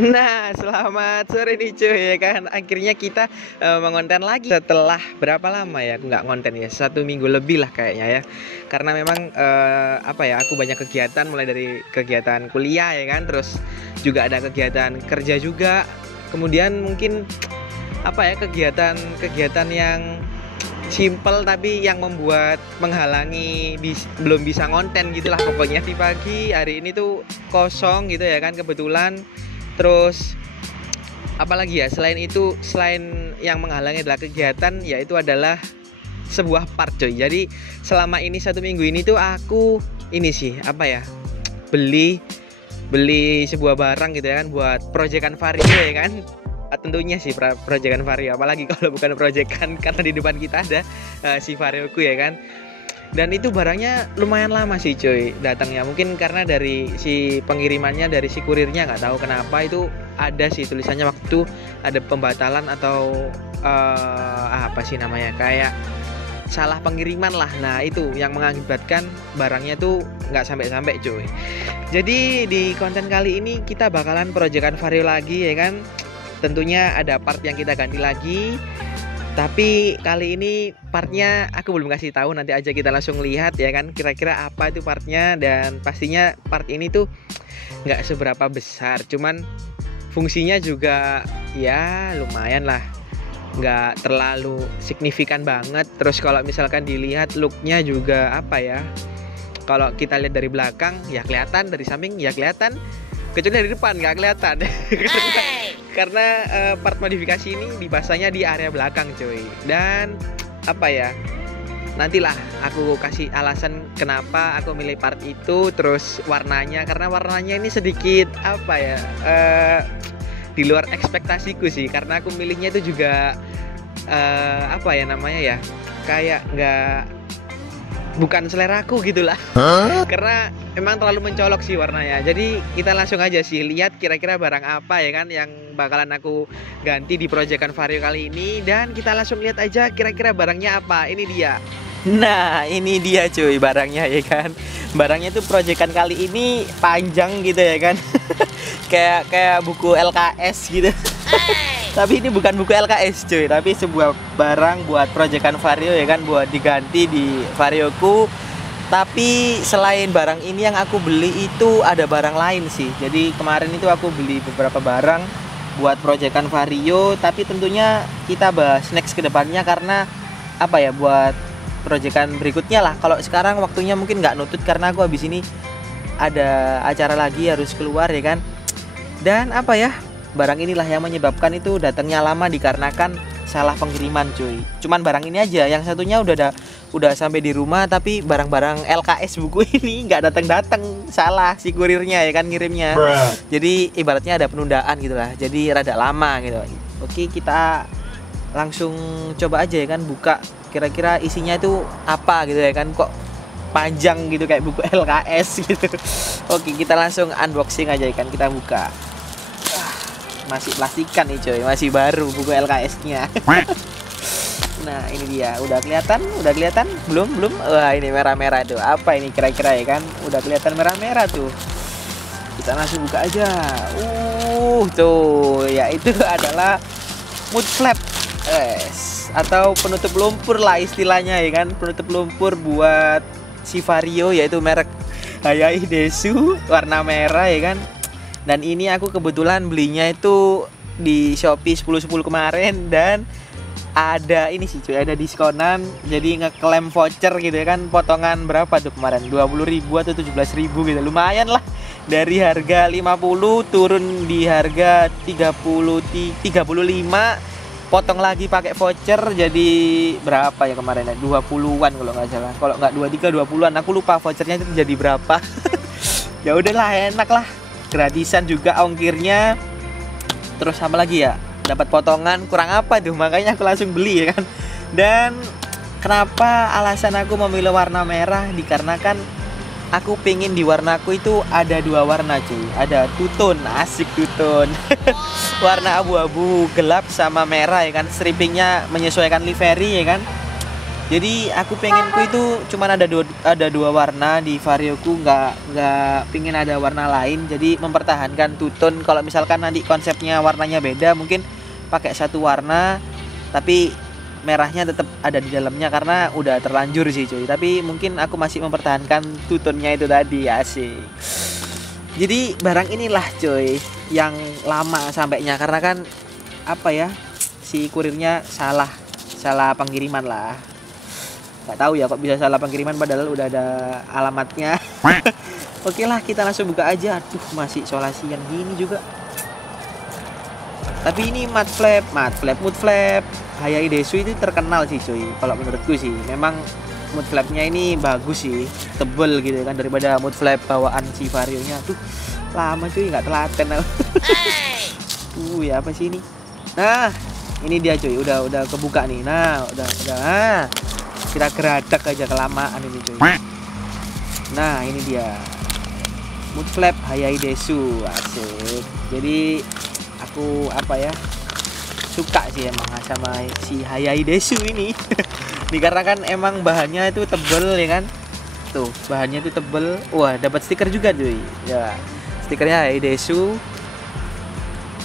Nah, selamat sore nih cuy ya kan. Akhirnya kita mengonten lagi setelah berapa lama ya aku nggak ngonten ya. 1 minggu lebih lah kayaknya ya. Karena memang apa ya, aku banyak kegiatan mulai dari kegiatan kuliah ya kan, terus juga ada kegiatan kerja juga. Kemudian mungkin apa ya, kegiatan-kegiatan yang simple tapi yang membuat menghalangi belum bisa ngonten gitulah pokoknya. Di pagi hari ini tuh kosong gitu ya kan kebetulan. Terus apalagi ya, selain itu, selain yang menghalangi adalah kegiatan, yaitu adalah sebuah part coy. Jadi selama ini 1 minggu ini tuh aku ini sih apa ya, beli beli sebuah barang gitu ya kan, buat proyekan Vario ya kan. Tentunya sih proyekan Vario, apalagi kalau bukan proyekan, karena di depan kita ada si Varioku ya kan. Dan itu barangnya lumayan lama sih cuy datangnya, mungkin karena dari si pengirimannya, dari si kurirnya, nggak tahu kenapa itu ada sih tulisannya waktu itu ada pembatalan atau apa sih namanya, kayak salah pengiriman lah. Nah itu yang mengakibatkan barangnya tuh nggak sampai-sampai cuy. Jadi di konten kali ini kita bakalan proyekan Vario lagi ya kan. Tentunya ada part yang kita ganti lagi. Tapi kali ini partnya aku belum kasih tahu, nanti aja kita langsung lihat ya kan kira-kira apa itu partnya. Dan pastinya part ini tuh nggak seberapa besar, cuman fungsinya juga ya lumayan lah, nggak terlalu signifikan banget. Terus kalau misalkan dilihat looknya juga apa ya, kalau kita lihat dari belakang ya kelihatan, dari samping ya kelihatan, kecuali dari depan nggak kelihatan. Karena part modifikasi ini dipasangnya di area belakang cuy. Dan apa ya, nantilah aku kasih alasan kenapa aku milih part itu. Terus warnanya, karena warnanya ini sedikit apa ya, di luar ekspektasiku sih. Karena aku milihnya itu juga apa ya namanya ya, kayak bukan selera aku gitulah. Karena emang terlalu mencolok sih warnanya. Jadi kita langsung aja sih lihat kira-kira barang apa ya kan yang bakalan aku ganti di proyekan Vario kali ini. Dan kita langsung lihat aja kira-kira barangnya apa. Ini dia. Nah ini dia cuy barangnya ya kan. Barangnya tuh proyekan kali ini panjang gitu ya kan. kayak buku LKS gitu. Tapi ini bukan buku LKS cuy, tapi sebuah barang buat proyekan Vario ya kan, buat diganti di Varioku. Tapi selain barang ini yang aku beli itu ada barang lain sih. Jadi kemarin itu aku beli beberapa barang buat proyekan Vario, tapi tentunya kita bahas next ke depannya, karena apa ya, buat proyekan berikutnya lah. Kalau sekarang waktunya mungkin nggak nutut karena aku habis ini ada acara lagi harus keluar ya kan. Dan apa ya, barang inilah yang menyebabkan itu datangnya lama dikarenakan salah pengiriman cuy. Cuman barang ini aja, yang satunya udah sampai di rumah, tapi barang-barang LKS buku ini nggak datang, salah si kurirnya ya kan ngirimnya. Jadi ibaratnya ada penundaan gitu lah, jadi rada lama gitu. Oke, kita langsung coba aja ya kan, buka kira-kira isinya itu apa gitu ya kan, kok panjang gitu kayak buku LKS gitu. Oke, kita langsung unboxing aja ya kan, kita buka. Masih plastikan nih coy, masih baru buku LKS-nya. Nah ini dia, udah kelihatan belum. Wah ini merah-merah tuh, apa ini kira-kira ya kan, udah kelihatan merah-merah tuh. Kita langsung buka aja. Tuh ya, itu adalah mud flap atau penutup lumpur lah istilahnya ya kan, penutup lumpur buat si Vario, yaitu merek Hayai Desu, warna merah ya kan. Dan ini aku kebetulan belinya itu di Shopee 10.10 kemarin, dan ada ini sih cuy, ada diskonan. Jadi ngeklaim voucher gitu ya kan, potongan berapa tuh kemarin, 20.000 atau 17.000 gitu. Lumayan lah, dari harga 50 turun di harga 35, potong lagi pakai voucher jadi berapa ya kemarin ya, 20-an kalau nggak salah. Kalau nggak 23, 20-an, aku lupa vouchernya itu jadi berapa. Ya udahlah, enak lah, gratisan juga ongkirnya. Terus apa lagi ya, dapat potongan, kurang apa tuh, makanya aku langsung beli ya kan. Dan kenapa alasan aku memilih warna merah, dikarenakan aku pengen di warnaku itu ada 2 warna cuy, ada two-tone, asik two-tone. Warna abu-abu gelap sama merah ya kan, stripingnya menyesuaikan livery ya kan. Jadi aku pengenku itu cuman ada dua warna di varioku, nggak pengen ada warna lain. Jadi mempertahankan two tone. Kalau misalkan nanti konsepnya warnanya beda, mungkin pakai satu warna tapi merahnya tetap ada di dalamnya karena udah terlanjur sih cuy. Tapi mungkin aku masih mempertahankan two tone-nya itu tadi, asik. Jadi barang inilah cuy yang lama sampainya karena kan apa ya, si kurirnya salah pengiriman lah. Nggak tahu ya kok bisa salah pengiriman padahal udah ada alamatnya. Oke lah, kita langsung buka aja. Aduh, masih solasian gini juga. Tapi ini mud flap Hayai Desu itu terkenal sih cuy. Kalau menurutku sih memang mud flapnya ini bagus sih, tebel gitu kan daripada mud flap bawaan si Vario-nya. Tuh lama cuy, nggak telaten. Ya apa sih ini? Nah, ini dia cuy, udah kebuka nih. Nah, udah. Nah, kita geradak aja kelamaan ini cuy. Nah, ini dia mud flap Hayai Desu, asik. Jadi aku apa ya, suka sih emang sama si Hayai Desu ini. Dikarenakan emang bahannya itu tebel ya kan. Tuh, bahannya itu tebel. Wah, dapat stiker juga cuy. Ya, stikernya Hayai Desu.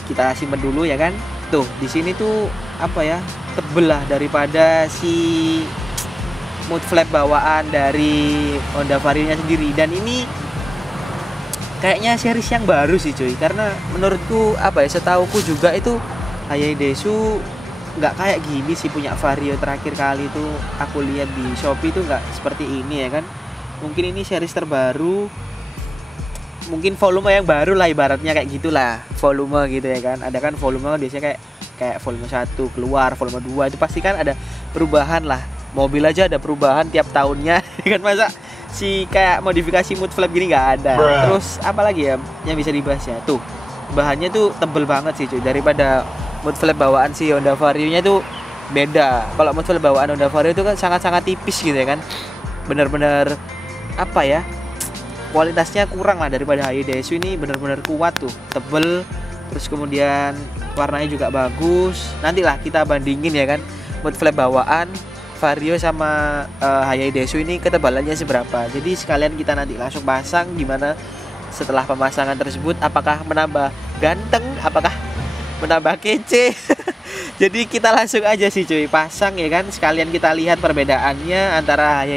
Kita simpen dulu ya kan. Tuh, di sini tuh apa ya, tebel lah daripada si mud flap bawaan dari Honda Vario-nya sendiri. Dan ini kayaknya series yang baru sih cuy, karena menurutku apa ya, setauku juga itu Hayai Desu nggak kayak gini sih punya Vario. Terakhir kali itu aku lihat di Shopee itu nggak seperti ini ya kan. Mungkin ini series terbaru, mungkin volume yang baru lah ibaratnya, kayak gitulah volume gitu ya kan. Ada kan volume biasanya kayak volume 1 keluar, volume 2 itu pasti kan ada perubahan lah. Mobil aja ada perubahan tiap tahunnya kan, masa si kayak modifikasi mud flap gini nggak ada. Terus apa lagi ya yang bisa dibahas ya, tuh bahannya tuh tebel banget sih cuy, daripada mud flap bawaan si Honda Vario-nya tuh beda. Kalau mud flap bawaan Honda Vario itu kan sangat-sangat tipis gitu ya kan, bener-bener apa ya, kualitasnya kurang lah. Daripada Hayai Desu ini bener-bener kuat tuh, tebel, terus kemudian warnanya juga bagus. Nantilah kita bandingin ya kan, mud flap bawaan Vario sama Hayai Desu ini ketebalannya seberapa. Jadi sekalian kita nanti langsung pasang, gimana setelah pemasangan tersebut, apakah menambah ganteng, apakah menambah kece. Jadi kita langsung aja sih cuy pasang ya kan, sekalian kita lihat perbedaannya antara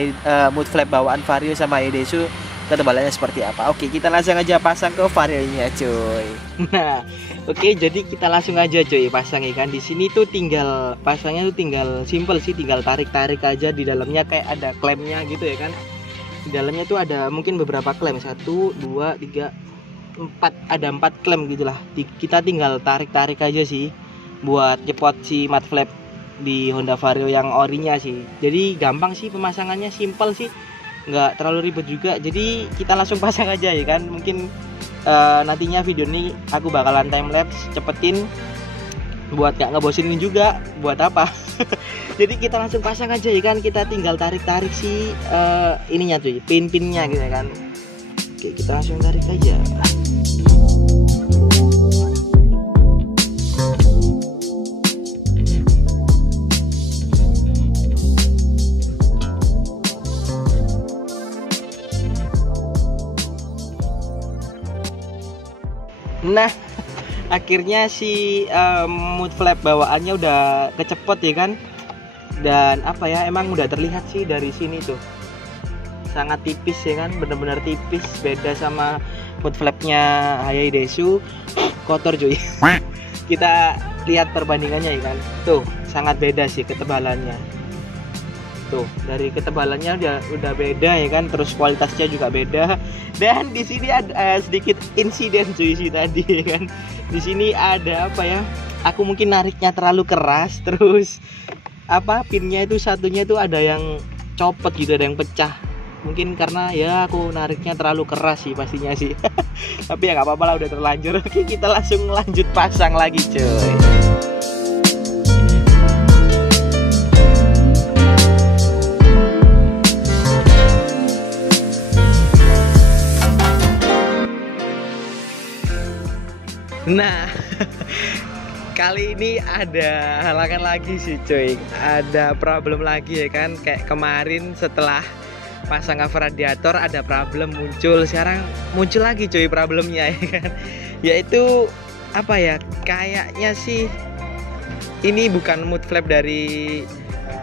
mud flap bawaan Vario sama Hayai Desu, ketebalannya seperti apa. Oke, kita langsung aja pasang ke Vario-nya cuy. Nah, oke, jadi kita langsung aja cuy pasang ya kan. Di sini tuh tinggal pasangnya tuh tinggal simple sih, tinggal tarik-tarik aja. Di dalamnya kayak ada klemnya gitu ya kan. Di dalamnya tuh ada mungkin beberapa klem, 1 2 3 4, ada 4 klem gitulah. Kita tinggal tarik-tarik aja sih buat nyepot si mud flap di Honda Vario yang orinya sih. Jadi gampang sih pemasangannya, simple sih, nggak terlalu ribet juga. Jadi kita langsung pasang aja ya kan. Mungkin nantinya video ini aku bakalan time lapse, cepetin buat gak ngebosenin juga, buat apa. Jadi kita langsung pasang aja ya kan. Kita tinggal tarik-tarik si ininya cuy, pin-pinnya gitu ya kan. Oke, kita langsung tarik aja. Nah, akhirnya si mud flap bawaannya udah kecepot ya kan. Dan apa ya, emang udah terlihat sih dari sini tuh, sangat tipis ya kan, bener-bener tipis. Beda sama mud flapnya Hayai Desu, kotor cuy. Kita lihat perbandingannya ya kan, tuh sangat beda sih ketebalannya. Tuh dari ketebalannya udah beda ya kan, terus kualitasnya juga beda. Dan di sini ada sedikit insiden cuy sih tadi ya kan. Di sini ada apa ya, aku mungkin nariknya terlalu keras, terus apa, pinnya itu satunya itu ada yang copot gitu, ada yang pecah. Mungkin karena ya aku nariknya terlalu keras sih pastinya sih. Tapi ya nggak apa-apa lah, udah terlanjur. Oke, kita langsung lanjut pasang lagi cuy. Nah, kali ini ada halangan lagi sih cuy, ada problem lagi ya kan. Kayak kemarin setelah pasang cover radiator ada problem muncul, sekarang muncul lagi cuy problemnya ya kan. Yaitu apa ya, kayaknya sih ini bukan mud flap dari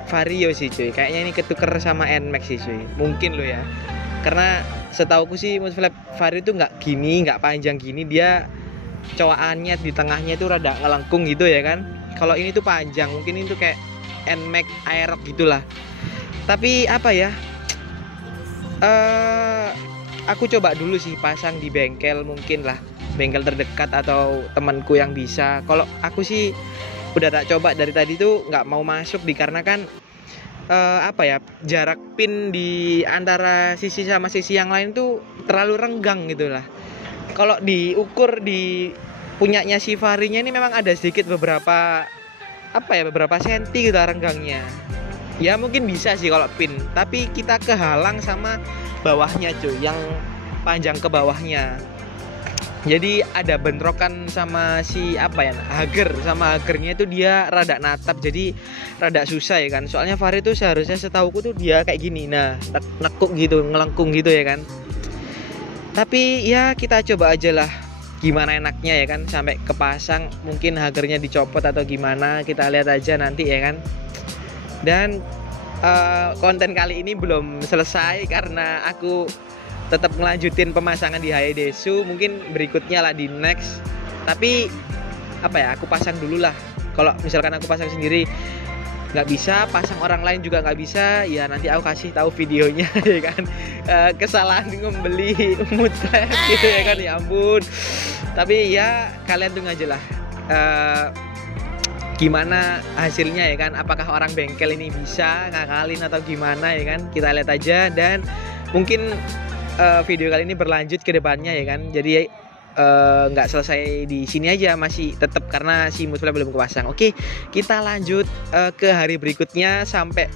Vario sih cuy, kayaknya ini ketuker sama Nmax sih cuy, mungkin lo ya. Karena setauku sih mud flap Vario itu nggak gini, nggak panjang gini, dia cowakannya di tengahnya itu rada ngelengkung gitu ya kan. Kalau ini tuh panjang, mungkin itu kayak Nmax Aerox gitulah. Tapi apa ya, aku coba dulu sih pasang di bengkel, mungkin lah bengkel terdekat atau temanku yang bisa. Kalau aku sih udah tak coba dari tadi tuh nggak mau masuk, dikarenakan apa ya, jarak pin di antara sisi sama sisi yang lain tuh terlalu renggang gitulah. Kalau diukur di punyanya si Varinya ini memang ada sedikit beberapa apa ya, beberapa senti gitu renggangnya. Ya mungkin bisa sih kalau pin, tapi kita kehalang sama bawahnya cuy, yang panjang ke bawahnya. Jadi ada bentrokan sama si apa ya, hager, sama hagernya itu dia rada natap, jadi rada susah ya kan. Soalnya Vario itu seharusnya setauku tuh dia kayak gini, nah nekuk gitu, ngelengkung gitu ya kan. Tapi ya kita coba aja lah gimana enaknya ya kan, sampai kepasang mungkin hagernya dicopot atau gimana, kita lihat aja nanti ya kan. Dan konten kali ini belum selesai karena aku tetap melanjutin pemasangan di Hayadesu, mungkin berikutnya lah di next. Tapi apa ya, aku pasang dulu lah. Kalau misalkan aku pasang sendiri nggak bisa, pasang orang lain juga nggak bisa, ya nanti aku kasih tahu videonya ya kan. Kesalahan membeli mud flap gitu ya kan, ya ampun. Tapi ya kalian tunggu aja lah gimana hasilnya ya kan. Apakah orang bengkel ini bisa ngakalin atau gimana ya kan, kita lihat aja. Dan mungkin video kali ini berlanjut ke depannya ya kan. Jadi nggak selesai di sini aja, masih tetap karena si mud flap belum kepasang. Oke, kita lanjut ke hari berikutnya sampai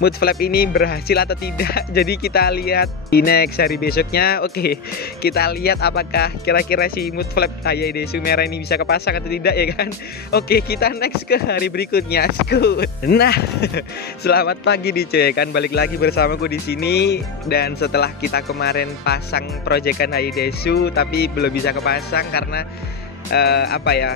mud flap ini berhasil atau tidak. Jadi kita lihat di next hari besoknya. Oke, kita lihat apakah kira-kira si mud flap Hayadesu merah ini bisa kepasang atau tidak ya kan. Oke, kita next ke hari berikutnya. Skut. Nah, selamat pagi nih cuy kan, balik lagi bersamaku di sini. Dan setelah kita kemarin pasang proyekan Hayadesu tapi belum bisa kepasang karena apa ya,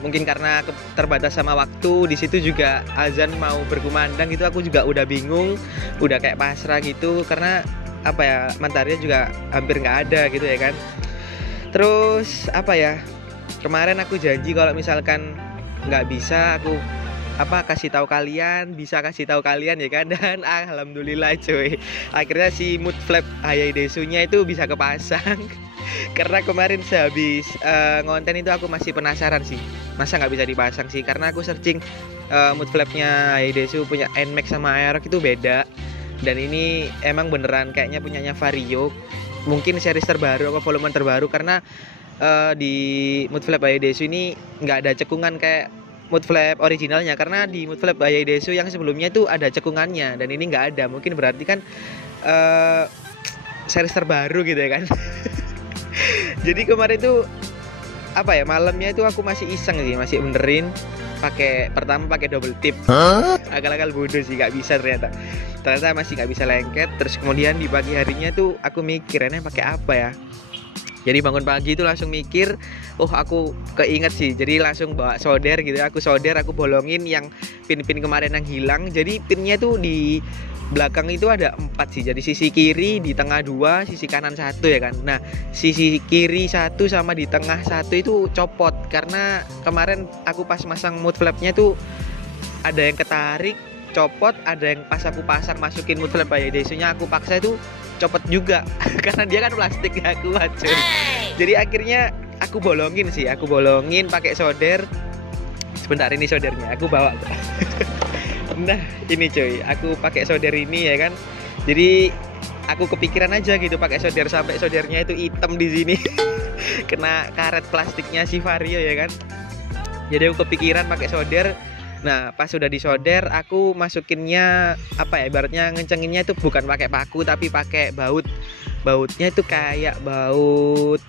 mungkin karena terbatas sama waktu. Di situ juga azan mau berkumandang gitu, aku juga udah bingung, udah kayak pasrah gitu karena apa ya, mataharinya juga hampir nggak ada gitu ya kan. Terus apa ya, kemarin aku janji kalau misalkan nggak bisa aku kasih tahu kalian, bisa kasih tahu kalian ya kan. Dan alhamdulillah cuy, akhirnya si mud flap Hayadesu-nya itu bisa kepasang. Karena kemarin sehabis ngonten itu aku masih penasaran sih, masa nggak bisa dipasang sih. Karena aku searching mud flapnya Hayadesu punya Nmax sama Aerox itu beda, dan ini emang beneran kayaknya punyanya Vario, mungkin series terbaru apa volume terbaru. Karena di mud flap Hayadesu ini nggak ada cekungan kayak mud flap originalnya. Karena di mud flap Hayadesu yang sebelumnya itu ada cekungannya, dan ini nggak ada. Mungkin berarti kan series terbaru gitu ya kan. Jadi kemarin tuh apa ya, malamnya itu aku masih iseng sih, masih benerin pertama pakai double tip. Akal-akal bodoh sih, nggak bisa ternyata masih nggak bisa lengket. Terus kemudian di pagi harinya tuh aku mikir ini pakai apa ya. Jadi bangun pagi itu langsung mikir, oh aku keinget sih, jadi langsung bawa solder gitu. Aku solder, aku bolongin yang pin-pin kemarin yang hilang. Jadi pinnya tuh di belakang itu ada 4 sih, jadi sisi kiri, di tengah 2, sisi kanan 1 ya kan. Nah sisi kiri 1 sama di tengah 1 itu copot, karena kemarin aku pas masang mud flapnya tuh ada yang ketarik copot, ada yang pas aku pasang masukin mud flap Hayadesu-nya aku paksa itu copot juga. Karena dia kan plastik ya, kuat cuy. Jadi akhirnya aku bolongin pakai solder. Sebentar, ini soldernya aku bawa. Nah ini cuy, aku pakai solder ini ya kan. Jadi aku kepikiran aja gitu pakai solder, sampai soldernya itu hitam di sini. Kena karet plastiknya si Vario ya kan. Jadi aku kepikiran pakai solder. Nah pas sudah disolder, aku masukinnya apa ya, ibaratnya ngencenginnya itu bukan pakai paku tapi pakai baut. Bautnya itu kayak baut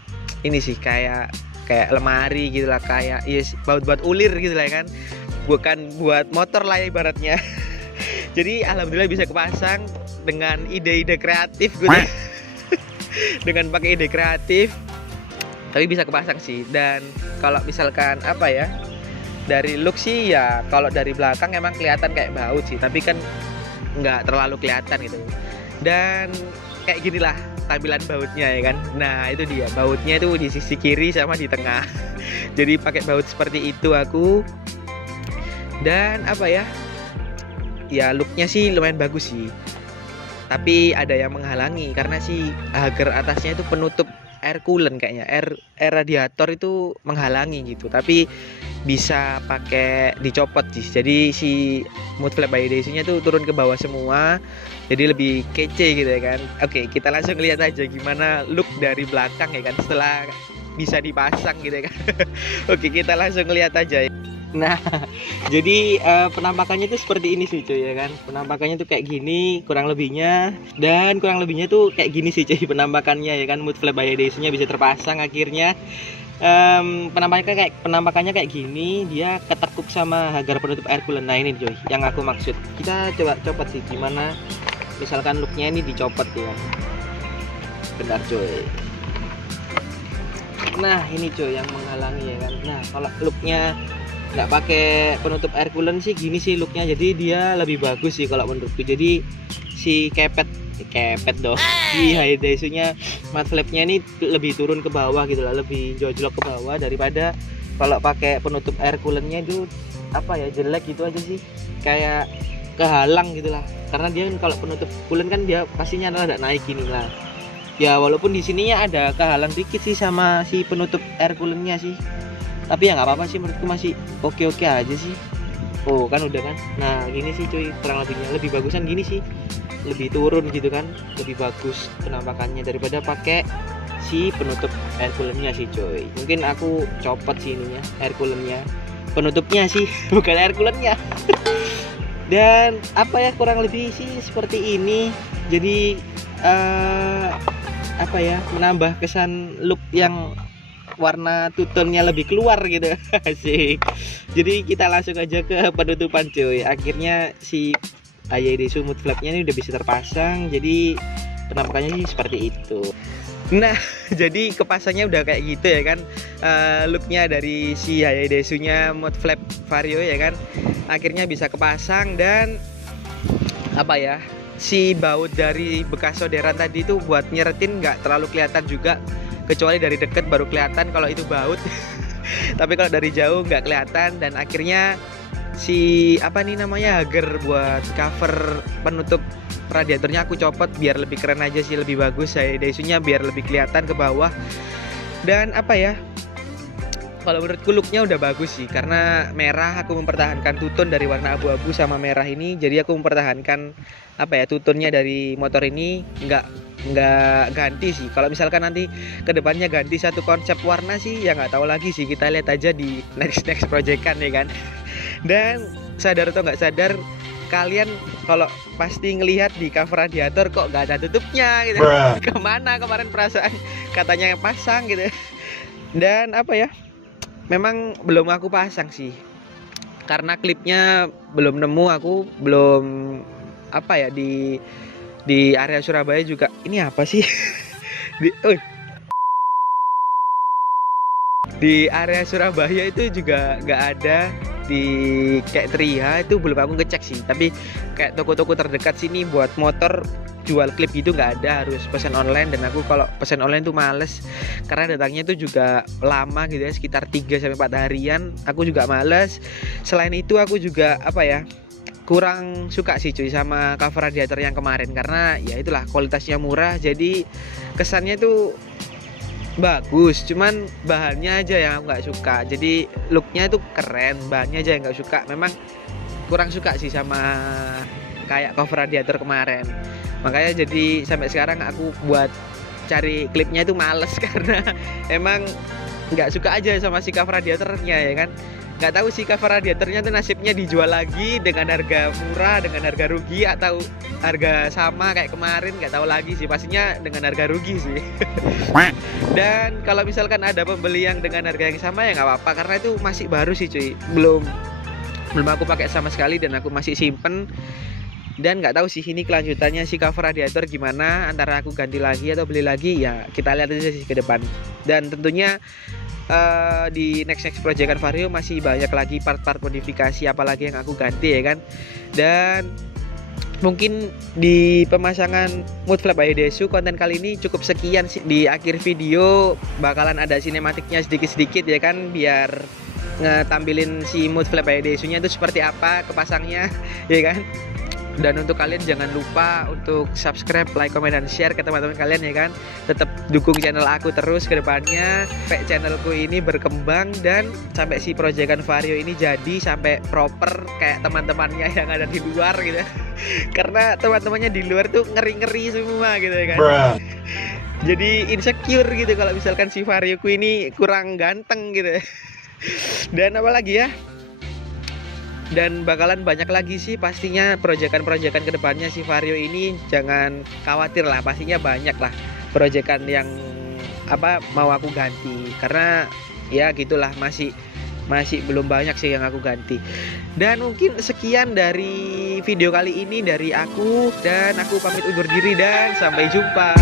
ini sih, kayak kayak lemari gitu lah, kayak yes, buat ulir gitu lah kan, bukan buat motor lah ibaratnya. Jadi alhamdulillah bisa kepasang dengan ide-ide kreatif gitu. Dengan pakai ide kreatif tapi bisa kepasang sih. Dan kalau misalkan apa ya, dari look sih ya, kalau dari belakang emang kelihatan kayak baut sih, tapi kan nggak terlalu kelihatan gitu. Dan kayak gini lah tampilan bautnya ya kan. Nah itu dia, bautnya itu di sisi kiri sama di tengah. Jadi pakai baut seperti itu aku. Dan apa ya, ya looknya sih lumayan bagus sih, tapi ada yang menghalangi karena si hager atasnya itu penutup air coolant, kayaknya air radiator itu menghalangi gitu. Tapi bisa pakai dicopot sih, jadi si mud flap by Daiso nya tuh turun ke bawah semua, jadi lebih kece gitu ya kan. Oke, kita langsung lihat aja gimana look dari belakang ya kan, setelah bisa dipasang gitu ya kan. Oke, kita langsung lihat aja. Nah, jadi penampakannya tuh seperti ini sih cuy ya kan. Penampakannya tuh kayak gini kurang lebihnya, dan kurang lebihnya tuh kayak gini sih cuy penampakannya ya kan. Mud flap by Daiso nya bisa terpasang akhirnya. Penampakannya kayak gini, dia ketekuk sama hagar penutup air coolant. Nah ini cuy yang aku maksud. Kita coba copot sih gimana misalkan looknya ini dicopot ya. Bentar cuy. Nah ini cuy yang menghalangi ya kan. Nah kalau looknya nggak pakai penutup air coolant sih gini sih looknya, jadi dia lebih bagus sih kalau menurutku. Jadi si kepet dong, si Daiso nya mud flapnya ini lebih turun ke bawah gitu lah, lebih jojlok ke bawah daripada kalau pakai penutup air coolantnya itu apa ya, jelek gitu aja sih, kayak kehalang gitu lah. Karena dia kalau penutup coolant kan dia pastinya rada naik gini lah ya, walaupun di sininya ada kehalang dikit sih sama si penutup air coolantnya sih, tapi ya nggak apa-apa sih, menurutku masih oke-oke aja sih. Oh kan udah kan. Nah gini sih cuy kurang lebihnya, lebih bagusan gini sih, lebih turun gitu kan, lebih bagus penampakannya daripada pakai si penutup air coolantnya sih cuy. Mungkin aku copot sih ininya, air coolantnya, penutupnya sih bukan air coolantnya. Dan apa ya, kurang lebih sih seperti ini. Jadi apa ya, menambah kesan look yang warna two-tone-nya lebih keluar gitu. Asik. Jadi kita langsung aja ke penutupan cuy. Akhirnya si Daiso mud flapnya ini udah bisa terpasang. Jadi penampakannya sih seperti itu. Nah jadi kepasangnya udah kayak gitu ya kan. Looknya dari si Daiso nya mud flap Vario ya kan, akhirnya bisa kepasang. Dan apa ya, si baut dari bekas solderan tadi itu buat nyeretin nggak terlalu kelihatan juga, kecuali dari dekat baru kelihatan kalau itu baut. Tapi kalau dari jauh nggak kelihatan. Dan akhirnya si apa nih namanya, hager buat cover penutup radiatornya aku copot biar lebih keren aja sih, lebih bagus Daiso nya biar lebih kelihatan ke bawah. Dan apa ya, kalau menurutku looknya udah bagus sih, karena merah aku mempertahankan two-tone dari warna abu-abu sama merah ini. Jadi aku mempertahankan apa ya, two-tone-nya dari motor ini nggak ganti sih. Kalau misalkan nanti kedepannya ganti satu konsep warna sih ya nggak tahu lagi sih, kita lihat aja di next proyekan ya kan. Dan sadar atau nggak sadar, kalian kalau pasti ngelihat di cover radiator kok nggak ada tutupnya gitu. Kemana kemarin perasaan katanya yang pasang gitu. Dan apa ya, memang belum aku pasang sih, karena klipnya belum nemu. Aku belum apa ya, di area Surabaya juga. Ini apa sih? Di area Surabaya itu juga nggak ada, di kayak Triha itu belum aku ngecek sih. Tapi kayak toko-toko terdekat sini buat motor jual klip gitu nggak ada, harus pesan online. Dan aku kalau pesan online tuh males, karena datangnya itu juga lama gitu ya, sekitar 3-4 harian. Aku juga males. Selain itu aku juga apa ya, kurang suka sih cuy sama cover radiator yang kemarin, karena ya itulah kualitasnya murah, jadi kesannya tuh bagus, cuman bahannya aja yang aku nggak suka. Jadi looknya itu keren, bahannya aja yang nggak suka. Memang kurang suka sih sama kayak cover radiator kemarin. Makanya jadi sampai sekarang aku buat cari klipnya itu males karena emang nggak suka aja sama si cover radiatornya ya kan. nggak tahu sih cover radiatornya tuh nasibnya dijual lagi dengan harga murah, dengan harga rugi, atau harga sama kayak kemarin, nggak tahu lagi sih, pastinya dengan harga rugi sih. Dan kalau misalkan ada pembeli yang dengan harga yang sama ya nggak apa-apa, karena itu masih baru sih cuy, belum aku pakai sama sekali dan aku masih simpen. Dan nggak tahu sih ini kelanjutannya si cover radiator gimana, antara aku ganti lagi atau beli lagi, ya kita lihat aja sih ke depan. Dan tentunya di next proyekan Vario masih banyak lagi part-part modifikasi apalagi yang aku ganti ya kan. Dan mungkin di pemasangan mood flap by Desu konten kali ini cukup sekian sih. Di akhir video bakalan ada sinematiknya sedikit-sedikit ya kan, biar ngetampilin si mood flap by Desu nya itu seperti apa kepasangnya ya kan. Dan untuk kalian jangan lupa untuk subscribe, like, comment, dan share ke teman-teman kalian ya kan. Tetap dukung channel aku terus ke depannya, sampai channelku ini berkembang dan sampai si proyekan Vario ini jadi sampai proper kayak teman-temannya yang ada di luar gitu. Karena teman-temannya di luar tuh ngeri-ngeri semua gitu ya kan. Jadi insecure gitu kalau misalkan si Varioku ini kurang ganteng gitu. Dan apa lagi ya? Dan bakalan banyak lagi sih pastinya proyekan-proyekan kedepannya si Vario ini, jangan khawatir lah, pastinya banyak lah proyekan yang mau aku ganti, karena ya gitulah, masih belum banyak sih yang aku ganti. Dan mungkin sekian dari video kali ini dari aku, dan aku pamit undur diri dan sampai jumpa.